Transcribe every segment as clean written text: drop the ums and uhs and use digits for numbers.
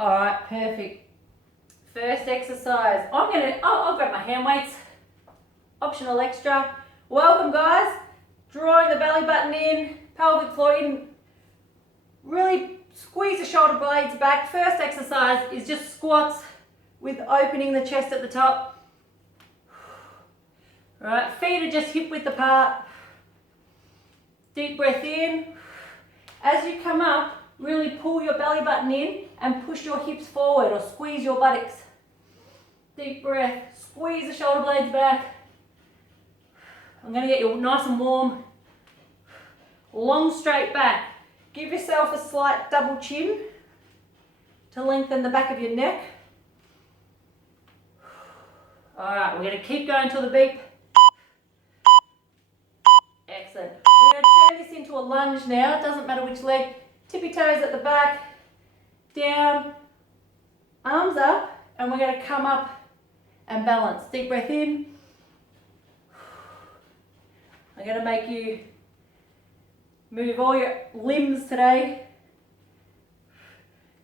All right, perfect. First exercise. I'll grab my hand weights. Optional extra. Welcome, guys. Drawing the belly button in, pelvic floor in. Really squeeze the shoulder blades back. First exercise is just squats with opening the chest at the top. All right, feet are just hip width apart. Deep breath in. As you come up, really pull your belly button in and push your hips forward or squeeze your buttocks. Deep breath, squeeze the shoulder blades back. I'm going to get you nice and warm. Long straight back. Give yourself a slight double chin to lengthen the back of your neck. Alright, we're going to keep going till the beep. Excellent. We're going to turn this into a lunge now. It doesn't matter which leg. Tippy toes at the back, down, arms up, and we're going to come up and balance. Deep breath in. I'm going to make you move all your limbs today.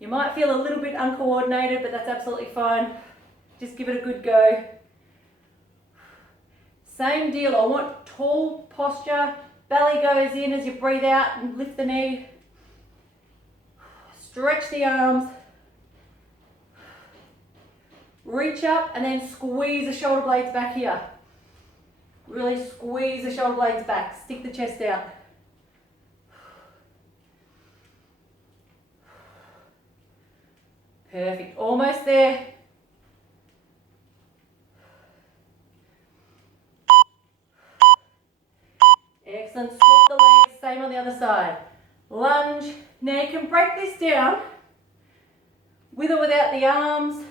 You might feel a little bit uncoordinated, but that's absolutely fine. Just give it a good go. Same deal, I want tall posture. Belly goes in as you breathe out and lift the knee. Stretch the arms. Reach up and then squeeze the shoulder blades back here. Really squeeze the shoulder blades back. Stick the chest out. Perfect. Almost there. Excellent. Swap the legs. Same on the other side. Lunge. Now you can break this down with or without the arms.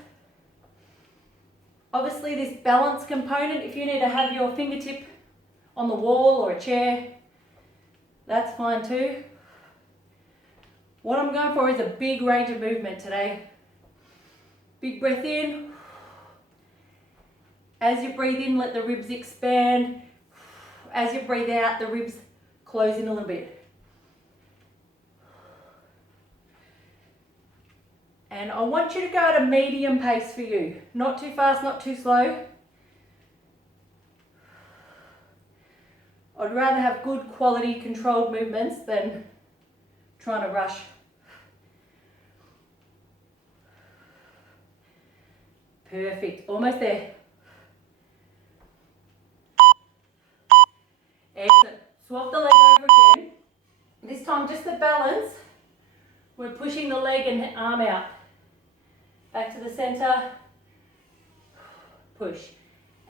Obviously this balance component, if you need to have your fingertip on the wall or a chair, that's fine too. What I'm going for is a big range of movement today. Big breath in. As you breathe in, let the ribs expand. As you breathe out, the ribs close in a little bit. And I want you to go at a medium pace for you. Not too fast, not too slow. I'd rather have good quality controlled movements than trying to rush. Perfect, almost there. Excellent. Swap the leg over again. This time just the balance. We're pushing the leg and arm out. Back to the center. Push.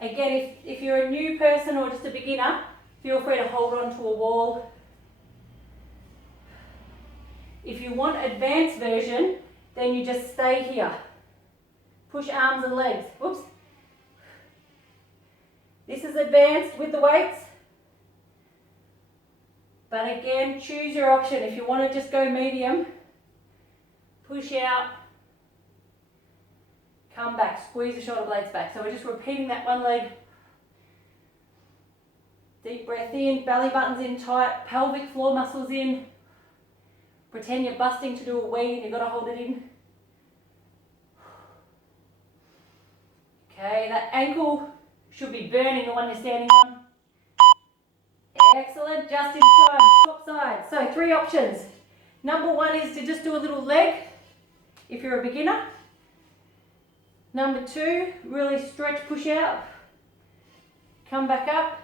Again, if you're a new person or just a beginner, feel free to hold on to a wall. If you want advanced version, then you just stay here. Push arms and legs. Whoops. This is advanced with the weights. But again, choose your option. If you want to just go medium, push out, come back, squeeze the shoulder blades back. So we're just repeating that one leg. Deep breath in, belly buttons in tight, pelvic floor muscles in. Pretend you're busting to do a wee and you've got to hold it in. Okay, that ankle should be burning, the one you're standing on. Excellent, just in time, swap sides. So 3 options. Number 1 is to just do a little leg if you're a beginner. Number 2, really stretch, push out, come back up.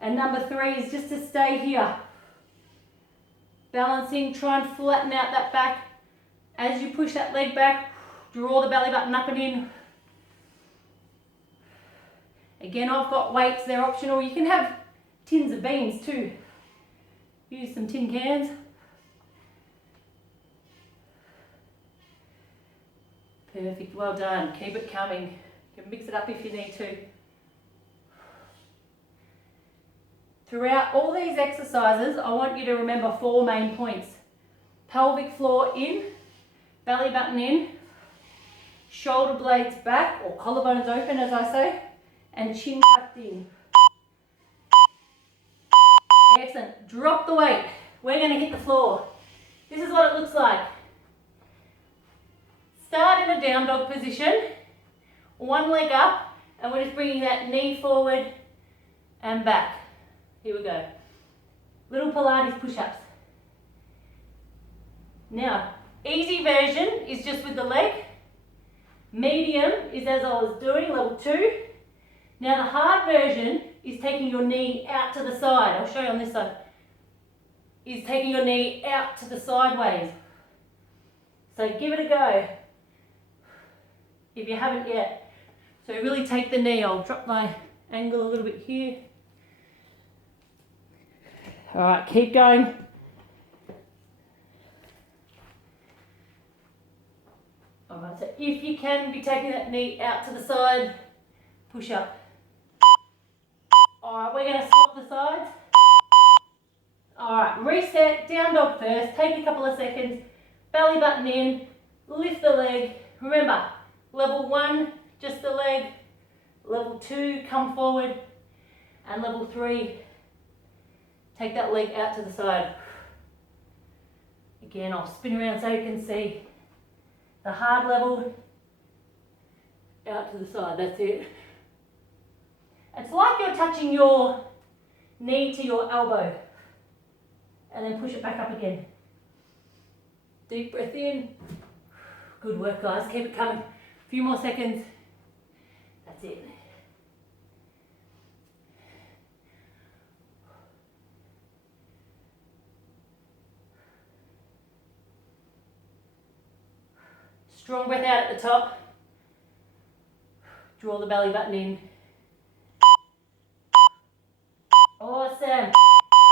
And number 3 is just to stay here. Balancing, try and flatten out that back. As you push that leg back, draw the belly button up and in. Again, I've got weights, they're optional. You can have tins of beans too. Use some tin cans. Perfect, well done. Keep it coming. You can mix it up if you need to. Throughout all these exercises, I want you to remember 4 main points. Pelvic floor in, belly button in, shoulder blades back or collarbones open as I say, and chin tucked in. Excellent. Drop the weight. We're going to hit the floor. This is what it looks like. in the down dog position. One leg up, and we're just bringing that knee forward and back. Here we go. Little Pilates push-ups. Now, easy version is just with the leg. Medium is as I was doing, level 2. Now the hard version is taking your knee out to the side. I'll show you on this side. Is taking your knee out to the sideways. So give it a go if you haven't yet. So really take the knee. I'll drop my angle a little bit here. All right, keep going. All right, so if you can be taking that knee out to the side, push up. All right, we're going to swap the sides. All right, reset, down dog first. Take a couple of seconds. Belly button in, lift the leg. Remember, level 1, just the leg. Level 2, come forward. And level 3, take that leg out to the side. Again, I'll spin around so you can see the hard level out to the side. That's it. It's like you're touching your knee to your elbow. And then push it back up again. Deep breath in. Good work, guys. Keep it coming. A few more seconds. That's it. Strong breath out at the top. Draw the belly button in. Awesome.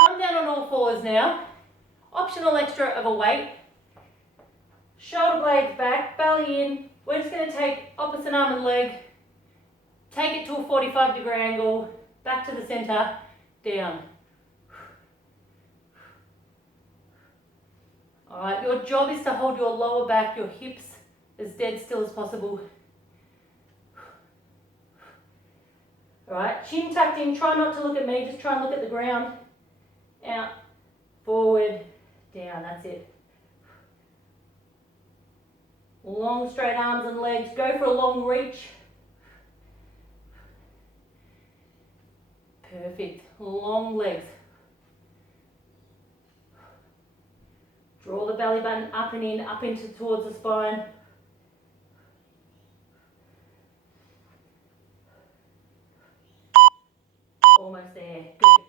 Come down on all fours now. Optional extra of a weight. Shoulder blades back, belly in. We're just going to take opposite arm and leg. Take it to a 45-degree angle. Back to the center. Down. Alright, your job is to hold your lower back, your hips as dead still as possible. Alright, chin tucked in. Try not to look at me. Just try and look at the ground. Out, forward, down, that's it. Long straight arms and legs. Go for a long reach. Perfect. Long legs. Draw the belly button up and in, up into towards the spine. Almost there. Good.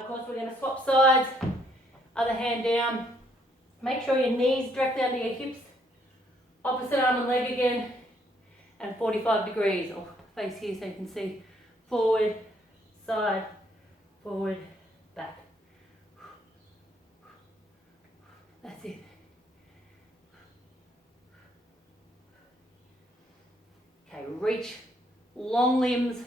Of course, we're going to swap sides, other hand down. Make sure your knees direct down to your hips. Opposite arm and leg again. And 45 degrees. I'll face here so you can see. Forward, side, forward, back. That's it. Okay, reach, long limbs.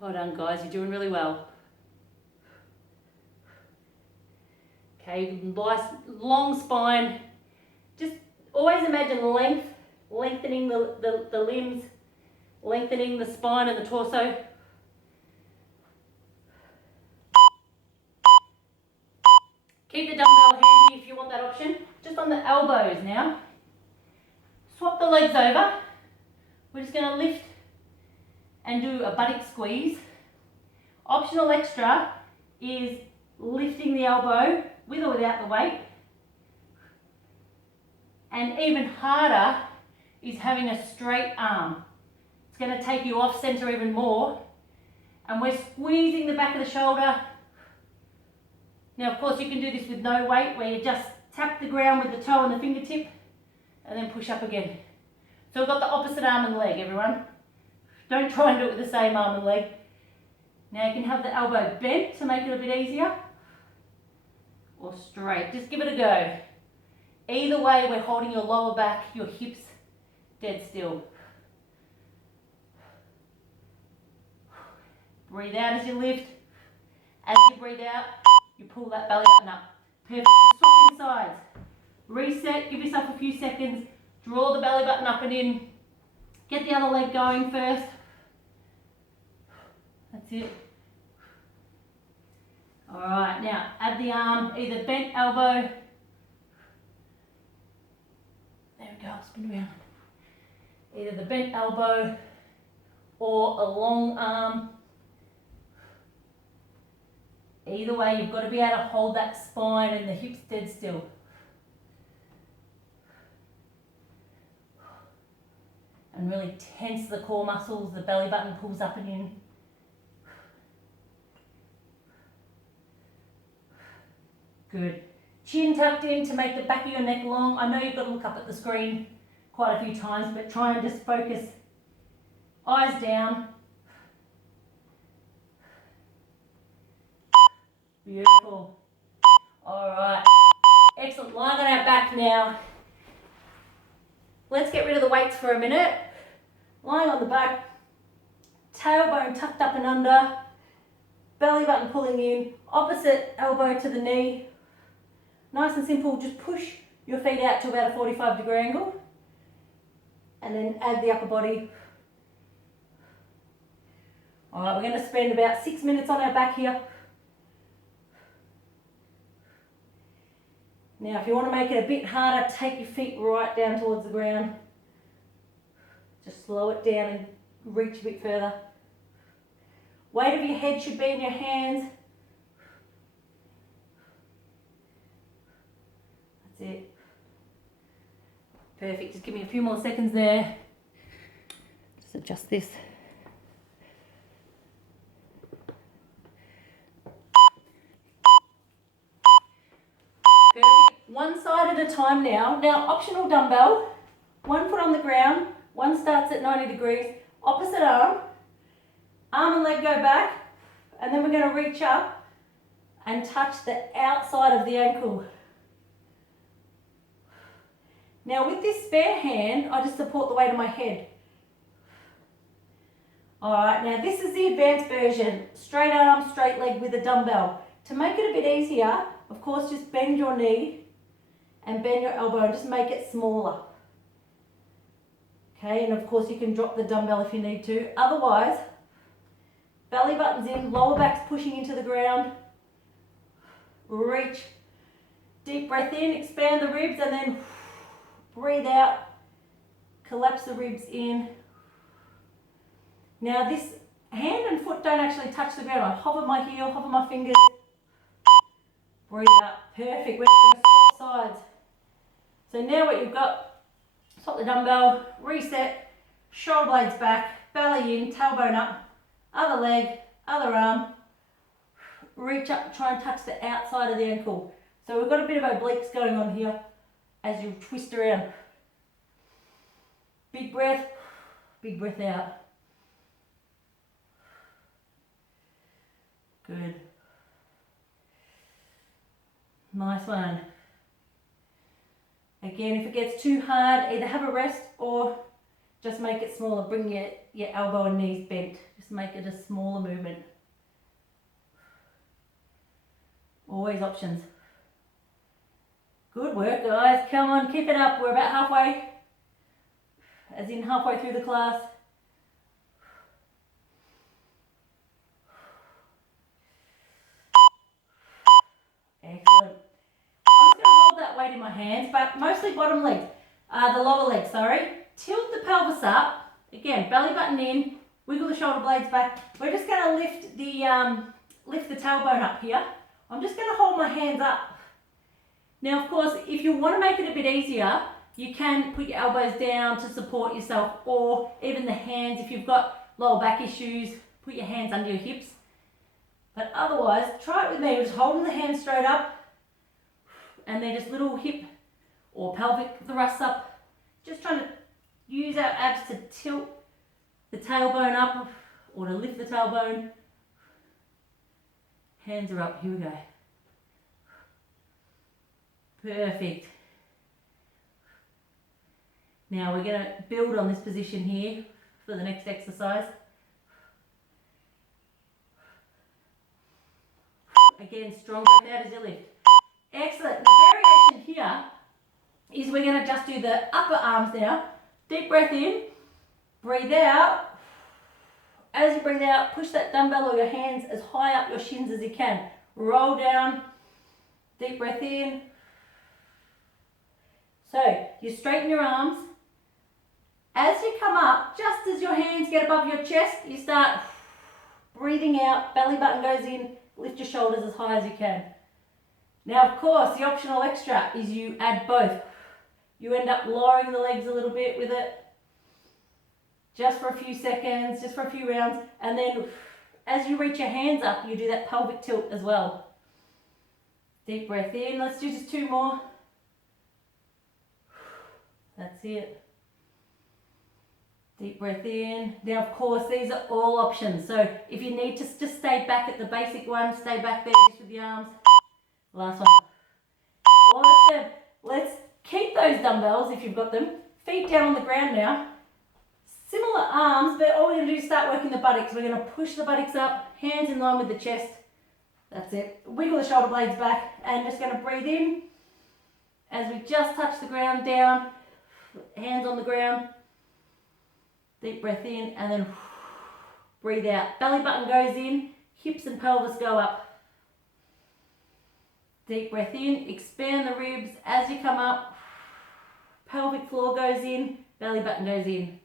Well done, guys, you're doing really well. Okay, nice long spine. Just always imagine length, lengthening the limbs, lengthening the spine and the torso. Keep the dumbbell handy if you want that option. Just on the elbows now. Swap the legs over. We're just going to lift and do a buttock squeeze. Optional extra is lifting the elbow with or without the weight. And even harder is having a straight arm. It's going to take you off center even more. And we're squeezing the back of the shoulder. Now, of course, you can do this with no weight, where you just tap the ground with the toe and the fingertip and then push up again. So we've got the opposite arm and leg, everyone. Don't try and do it with the same arm and leg. Now you can have the elbow bent to make it a bit easier, or straight. Just give it a go. Either way, we're holding your lower back, your hips dead still. Breathe out as you lift. As you breathe out, you pull that belly button up. Perfect. Swapping sides. Reset, give yourself a few seconds. Draw the belly button up and in. Get the other leg going first. That's it. All right, now add the arm, either bent elbow. There we go, spin around. Either the bent elbow or a long arm. Either way, you've got to be able to hold that spine and the hips dead still. And really tense the core muscles, the belly button pulls up and in. Good. Chin tucked in to make the back of your neck long. I know you've got to look up at the screen quite a few times, but try and just focus. Eyes down. Beautiful. All right. Excellent. Lying on our back now. Let's get rid of the weights for a minute. Lying on the back. Tailbone tucked up and under. Belly button pulling in. Opposite elbow to the knee. Nice and simple. Just push your feet out to about a 45-degree angle. And then add the upper body. All right, we're going to spend about 6 minutes on our back here. Now, if you want to make it a bit harder, take your feet right down towards the ground. Just slow it down and reach a bit further. Weight of your head should be in your hands. That's it. Perfect. Just give me a few more seconds there. Just adjust this. Perfect. One side at a time now. Now, optional dumbbell. One foot on the ground. One starts at 90 degrees. Opposite arm. Arm and leg go back. And then we're going to reach up and touch the outside of the ankle. Now with this spare hand, I just support the weight of my head. Alright, now this is the advanced version. Straight arm, straight leg with a dumbbell. To make it a bit easier, of course, just bend your knee and bend your elbow and just make it smaller. Okay, and of course you can drop the dumbbell if you need to. Otherwise, belly buttons in, lower back's pushing into the ground. Reach. Deep breath in, expand the ribs, and then breathe out. Collapse the ribs in. Now this hand and foot don't actually touch the ground. I hover my heel, hover my fingers. Breathe up. Perfect. We're just going to swap sides. So now what you've got, swap the dumbbell, reset, shoulder blades back, belly in, tailbone up, other leg, other arm. Reach up, try and touch the outside of the ankle. So we've got a bit of obliques going on here as you twist around. Big breath out. Good. Nice one. Again, if it gets too hard, either have a rest or just make it smaller. Bring your elbow and knees bent. Just make it a smaller movement. Always options. Good work, guys. Come on, keep it up. We're about halfway. As in halfway through the class. Excellent. I'm just going to hold that weight in my hands, but mostly bottom legs. The lower legs, sorry. Tilt the pelvis up. Again, belly button in. Wiggle the shoulder blades back. We're just going to lift the tailbone up here. I'm just going to hold my hands up. Now, of course, if you want to make it a bit easier, you can put your elbows down to support yourself, or even the hands. If you've got lower back issues, put your hands under your hips. But otherwise, try it with me. We're just holding the hands straight up, and then just little hip or pelvic thrusts up. Just trying to use our abs to tilt the tailbone up or to lift the tailbone. Hands are up. Here we go. Perfect. Now we're going to build on this position here for the next exercise. Again, strong breath out as you lift. Excellent. The variation here is we're going to just do the upper arms now. Deep breath in. Breathe out. As you breathe out, push that dumbbell or your hands as high up your shins as you can. Roll down. Deep breath in. So, you straighten your arms. As you come up, just as your hands get above your chest, you start breathing out, belly button goes in, lift your shoulders as high as you can. Now, of course, the optional extra is you add both. You end up lowering the legs a little bit with it, just for a few seconds, just for a few rounds, and then as you reach your hands up, you do that pelvic tilt as well. Deep breath in. Let's do just 2 more. That's it. Deep breath in. Now, of course, these are all options. So if you need to just stay back at the basic one, stay back there just with the arms. Last one. Awesome. Let's keep those dumbbells if you've got them. Feet down on the ground now. Similar arms, but all we're going to do is start working the buttocks. We're going to push the buttocks up, hands in line with the chest. That's it. Wiggle the shoulder blades back and just going to breathe in as we just touch the ground down, hands on the ground. Deep breath in and then breathe out. Belly button goes in, hips and pelvis go up. Deep breath in, expand the ribs as you come up. Pelvic floor goes in, belly button goes in.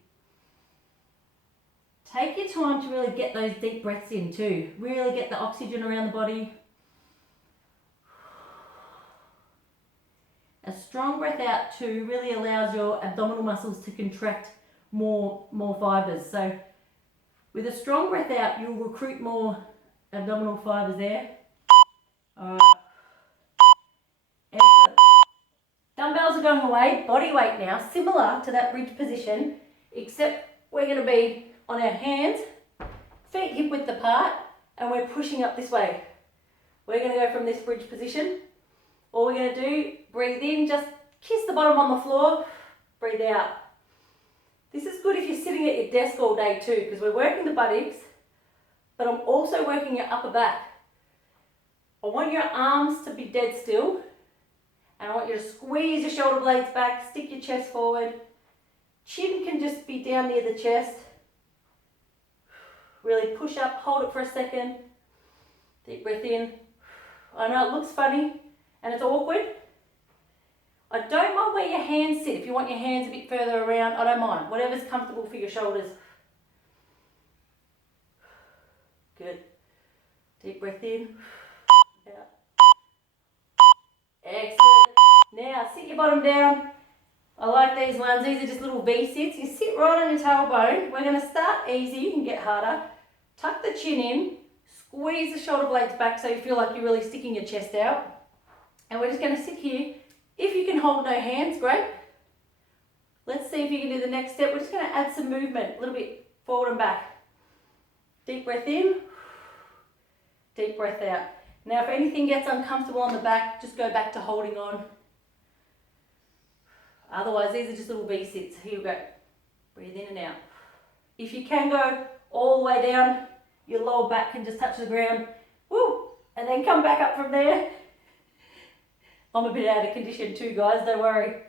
Take your time to really get those deep breaths in too. Really get the oxygen around the body. A strong breath out too really allows your abdominal muscles to contract more fibers. So with a strong breath out, you'll recruit more abdominal fibers there. All right. Excellent. Dumbbells are going away, body weight now, similar to that bridge position, except we're going to be on our hands, feet hip width apart, and we're pushing up this way. We're going to go from this bridge position. All we're going to do, breathe in, just kiss the bottom on the floor, breathe out. This is good if you're sitting at your desk all day too, because we're working the buttocks, but I'm also working your upper back. I want your arms to be dead still, and I want you to squeeze your shoulder blades back, stick your chest forward. Chin can just be down near the chest. Really push up, hold it for a second. Deep breath in. I know it looks funny and it's awkward. I don't mind where your hands sit. If you want your hands a bit further around, I don't mind. Whatever's comfortable for your shoulders. Good. Deep breath in. Out. Excellent. Now sit your bottom down. I like these ones. These are just little V-sits. You sit right on your tailbone. We're going to start easy and get harder. Tuck the chin in. Squeeze the shoulder blades back so you feel like you're really sticking your chest out. And we're just going to sit here. If you can hold no hands, great. Let's see if you can do the next step. We're just going to add some movement, a little bit forward and back. Deep breath in. Deep breath out. Now if anything gets uncomfortable on the back, just go back to holding on. Otherwise, these are just little V-sits. Here we go. Breathe in and out. If you can go all the way down, your lower back can just touch the ground. Woo! And then come back up from there. I'm a bit out of condition too, guys. Don't worry.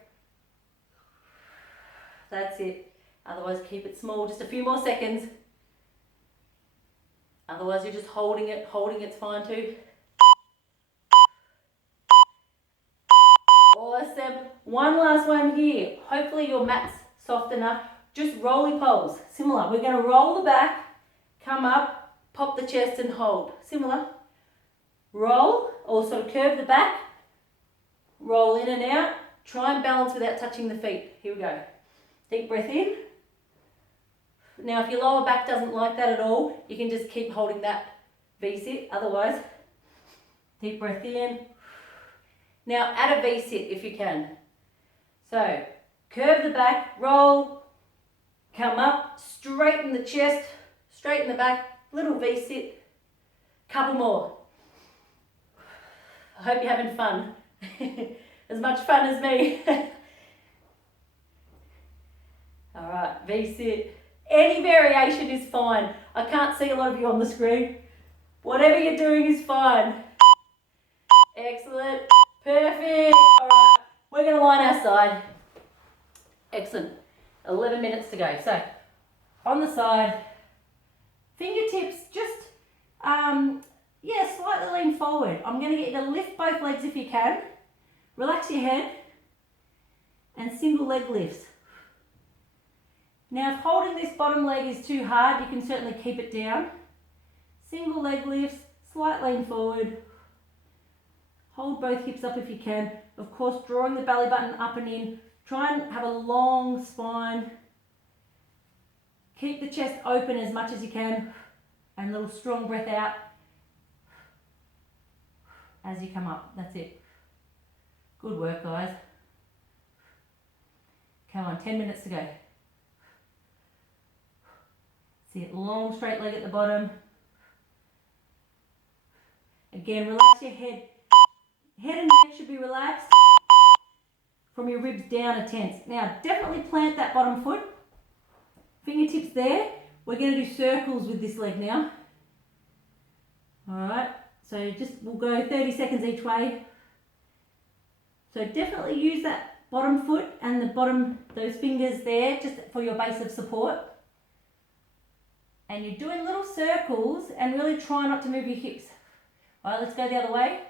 That's it. Otherwise, keep it small. Just a few more seconds. Otherwise, you're just holding it. Holding it's fine too. Awesome. One last one here. Hopefully your mat's soft enough. Just roly poles. Similar. We're going to roll the back, come up, pop the chest and hold. Similar. Roll. Also curve the back. Roll in and out. Try and balance without touching the feet. Here we go. Deep breath in. Now if your lower back doesn't like that at all, you can just keep holding that V-sit. Otherwise, deep breath in. Now add a V-sit if you can. So curve the back, roll, come up, straighten the chest, straighten the back, little V-sit, couple more. I hope you're having fun. As much fun as me. All right, V-sit. Any variation is fine. I can't see a lot of you on the screen. Whatever you're doing is fine. Excellent. Perfect. All right, we're going to line our side. Excellent. 11 minutes to go. So on the side. Fingertips just, slightly lean forward. I'm going to get you to lift both legs if you can. Relax your head. And single leg lifts. Now if holding this bottom leg is too hard, you can certainly keep it down. Single leg lifts, slight lean forward. Hold both hips up if you can. Of course, drawing the belly button up and in. Try and have a long spine. Keep the chest open as much as you can. And a little strong breath out as you come up. That's it. Good work, guys. Come on, 10 minutes to go. See it, long straight leg at the bottom. Again, relax your head. Head and neck should be relaxed. From your ribs down are tense. Now, definitely plant that bottom foot. Fingertips there. We're going to do circles with this leg now. Alright, so we'll go 30 seconds each way. So definitely use that bottom foot and those fingers there just for your base of support. And you're doing little circles and really try not to move your hips. Alright, let's go the other way.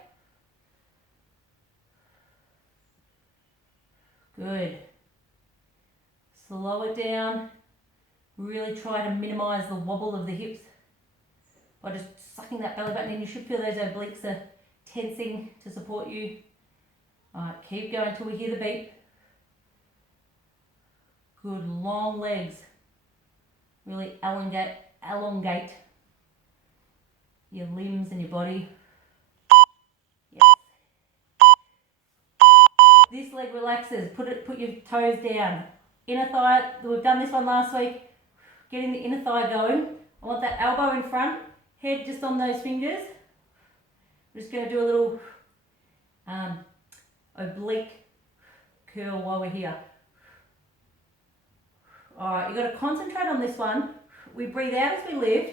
Good. Slow it down. Really try to minimize the wobble of the hips by just sucking that belly button in. You should feel those obliques are tensing to support you. Alright, keep going until we hear the beep. Good, long legs. Really elongate your limbs and your body. Yes. This leg relaxes. Put your toes down. Inner thigh, we've done this one last week. Getting the inner thigh going. I want that elbow in front, head just on those fingers. We're just going to do a little oblique curl while we're here. Alright, you've got to concentrate on this one. We breathe out as we lift.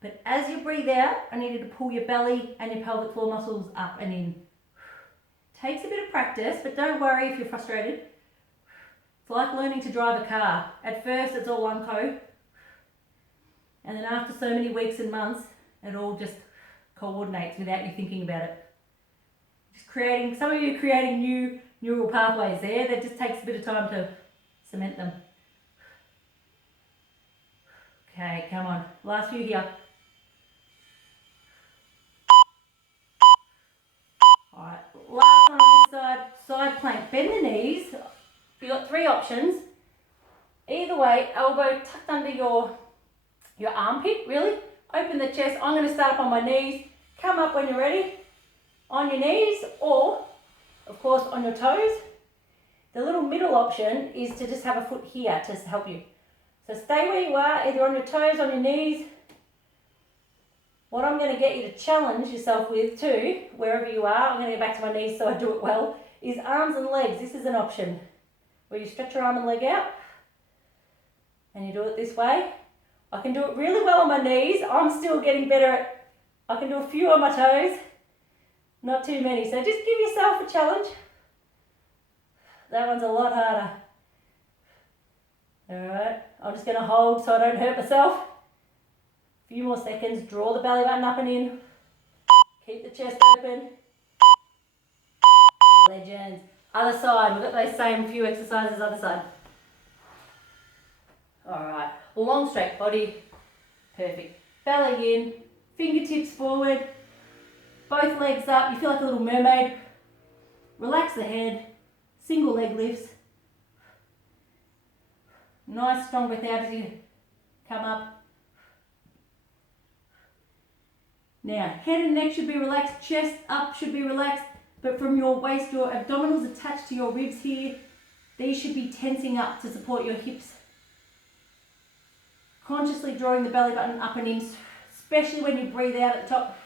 But as you breathe out, I need you to pull your belly and your pelvic floor muscles up and in. Takes a bit of practice, but don't worry if you're frustrated. It's like learning to drive a car. At first it's all one code. And then after so many weeks and months, it all just coordinates without you thinking about it. Some of you are creating new neural pathways there. That just takes a bit of time to cement them. Okay, come on. Last few here. Alright, last one on this side. Side plank. Bend the knees. You've got three options. Either way, elbow tucked under your armpit, really. Open the chest. I'm going to start up on my knees. Come up when you're ready. On your knees or, of course, on your toes. The little middle option is to just have a foot here to help you. So stay where you are, either on your toes, on your knees. What I'm going to get you to challenge yourself with too, wherever you are, I'm going to go back to my knees so I do it well, is arms and legs. This is an option where you stretch your arm and leg out and you do it this way. I can do it really well on my knees. I'm still getting better at, I can do a few on my toes, not too many. So just give yourself a challenge. That one's a lot harder. Alright, I'm just going to hold so I don't hurt myself. A few more seconds, draw the belly button up and in. Keep the chest open. Legends. Other side, we've got those same few exercises, other side. Alright, long straight body. Perfect. Belly in, fingertips forward, both legs up. You feel like a little mermaid. Relax the head, single leg lifts. Nice strong breath out as you come up. Now, head and neck should be relaxed, chest up should be relaxed, but from your waist, your abdominals attached to your ribs here, these should be tensing up to support your hips. Consciously drawing the belly button up and in, especially when you breathe out at the top.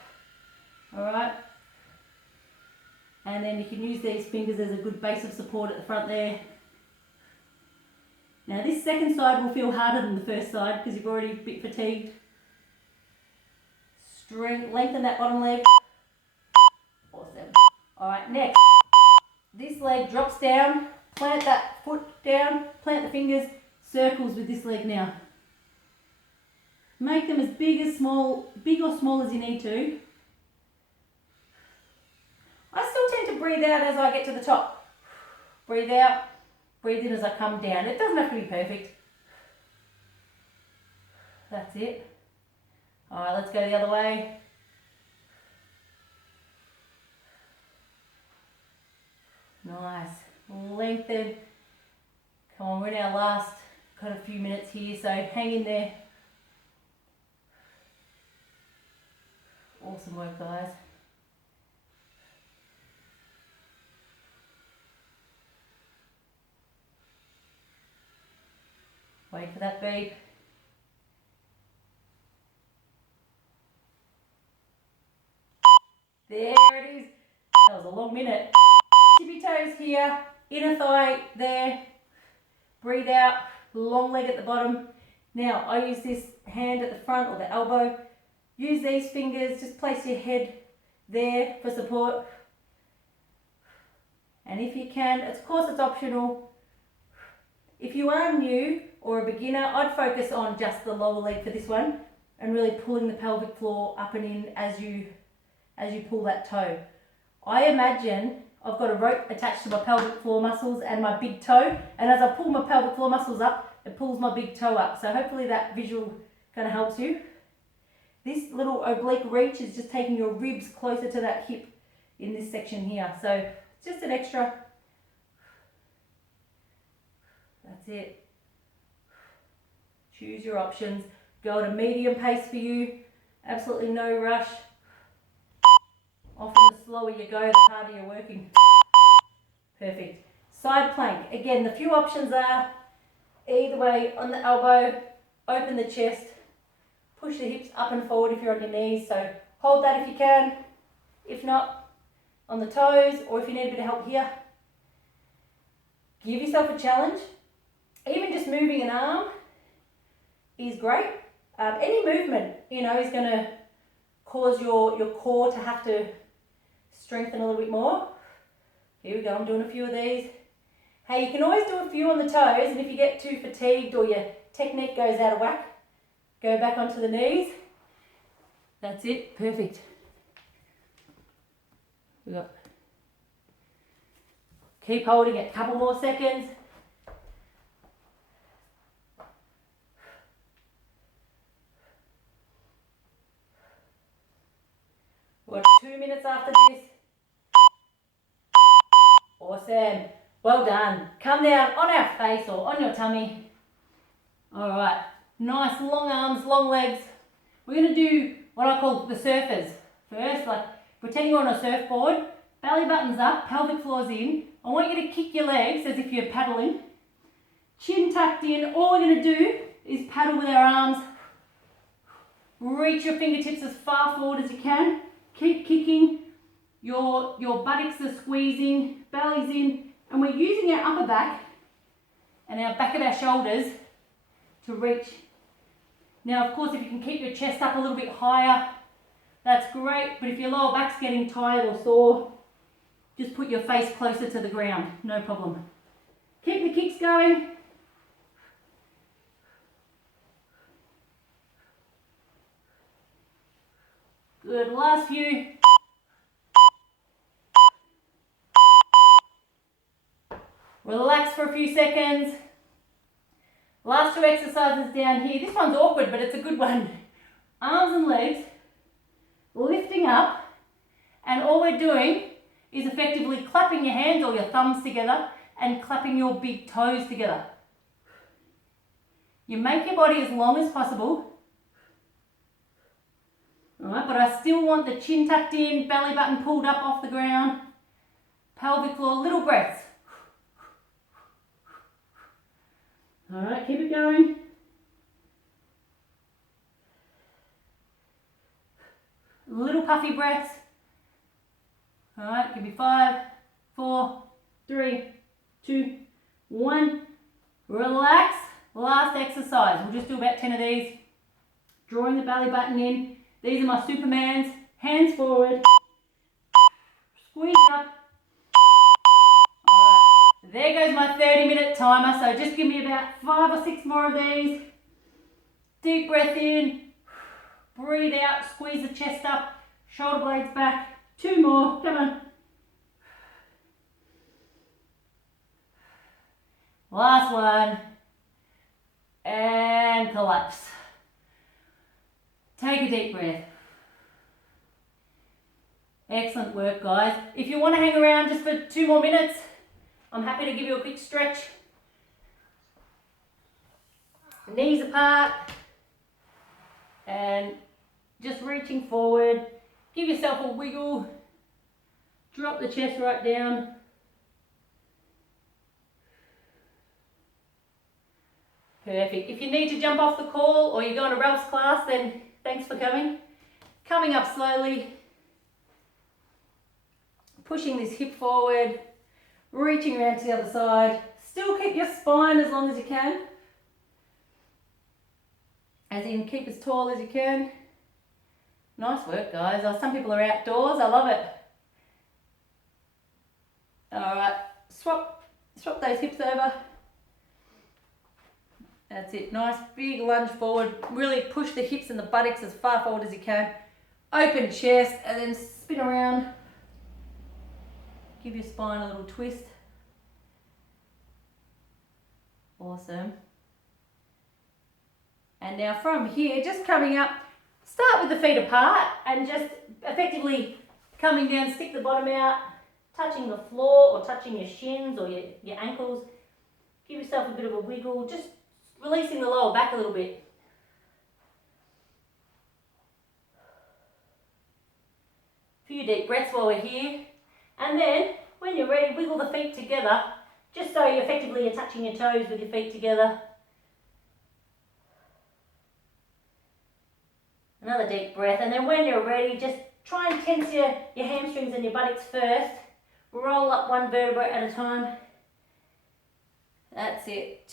Alright? And then you can use these fingers as a good base of support at the front there. Now this second side will feel harder than the first side because you've already a bit fatigued. Lengthen that bottom leg. Awesome. Alright, next. This leg drops down. Plant that foot down. Plant the fingers. circles with this leg now. Make them as big or small as you need to. I still tend to breathe out as I get to the top. Breathe out, breathe in as I come down. It doesn't have to be perfect. That's it. All right, let's go the other way. Nice. Lengthen. Come on, we're in our last, got a few minutes here, so hang in there. Awesome work, guys. Wait for that beep. There it is. That was a long minute. Tippy toes here, inner thigh there. Breathe out, long leg at the bottom. Now I use this hand at the front or the elbow. Use these fingers, just place your head there for support. And if you can, of course it's optional. If you are new or a beginner, I'd focus on just the lower leg for this one and really pulling the pelvic floor up and in as you pull that toe. I imagine I've got a rope attached to my pelvic floor muscles and my big toe, and as I pull my pelvic floor muscles up, it pulls my big toe up. So hopefully that visual kind of helps you. This little oblique reach is just taking your ribs closer to that hip in this section here. So it's just an extra. That's it. Choose your options. Go at a medium pace for you. Absolutely no rush. Often the slower you go, the harder you're working. Perfect. Side plank. Again, the few options are either way on the elbow, open the chest, push the hips up and forward if you're on your knees. So hold that if you can. If not, on the toes, or if you need a bit of help here. Give yourself a challenge. Even just moving an arm is great. Any movement, is going to cause your core to have to strengthen a little bit more. Here we go, I'm doing a few of these. Hey, you can always do a few on the toes, and if you get too fatigued or your technique goes out of whack, go back onto the knees. That's it, perfect. Keep holding it, a couple more seconds. We're 2 minutes after this. Awesome. Well done. Come down on our face or on your tummy. All right. Nice long arms, long legs. We're going to do what I call the surfers. First, like pretend you're on a surfboard. Belly buttons up, pelvic floors in. I want you to kick your legs as if you're paddling. Chin tucked in. All we're going to do is paddle with our arms. Reach your fingertips as far forward as you can. Keep kicking. Your buttocks are squeezing, belly's in, and we're using our upper back and our back of our shoulders to reach. Now, of course, if you can keep your chest up a little bit higher, that's great, but if your lower back's getting tired or sore, just put your face closer to the ground, no problem. Keep the kicks going. Good, last few. Relax for a few seconds. Last two exercises down here. This one's awkward, but it's a good one. Arms and legs, lifting up, and all we're doing is effectively clapping your hands or your thumbs together and clapping your big toes together. You make your body as long as possible. All right, but I still want the chin tucked in, belly button pulled up off the ground, pelvic floor, little breaths. All right, keep it going. Little puffy breaths. All right, give me 5, 4, 3, 2, 1. Relax. Last exercise. We'll just do about 10 of these. Drawing the belly button in. These are my Supermans. Hands forward. Squeeze up. All right, There goes my 30-minute timer, so just give me about 5 or 6 more of these. Deep breath in, breathe out, squeeze the chest up, shoulder blades back. 2 more, come on. Last one. And collapse. Take a deep breath. Excellent work, guys. If you want to hang around just for 2 more minutes, I'm happy to give you a quick stretch. Knees apart. And just reaching forward. Give yourself a wiggle. Drop the chest right down. Perfect. If you need to jump off the call or you're going to Ralph's class, then thanks for coming. Coming up slowly. Pushing this hip forward. Reaching around to the other side. Still keep your spine as long as you can. As in, keep as tall as you can. Nice work, guys. Some people are outdoors. I love it. Alright, swap those hips over. That's it. Nice big lunge forward. Really push the hips and the buttocks as far forward as you can. Open chest and then spin around. Give your spine a little twist. Awesome. And now from here, just coming up, start with the feet apart and just effectively coming down, stick the bottom out, touching the floor or touching your shins or your ankles. Give yourself a bit of a wiggle, just releasing the lower back a little bit. A few deep breaths while we're here. And then, when you're ready, wiggle the feet together, just so you effectively are touching your toes with your feet together. Another deep breath, and then when you're ready, just try and tense your hamstrings and your buttocks first. Roll up one vertebra at a time. That's it.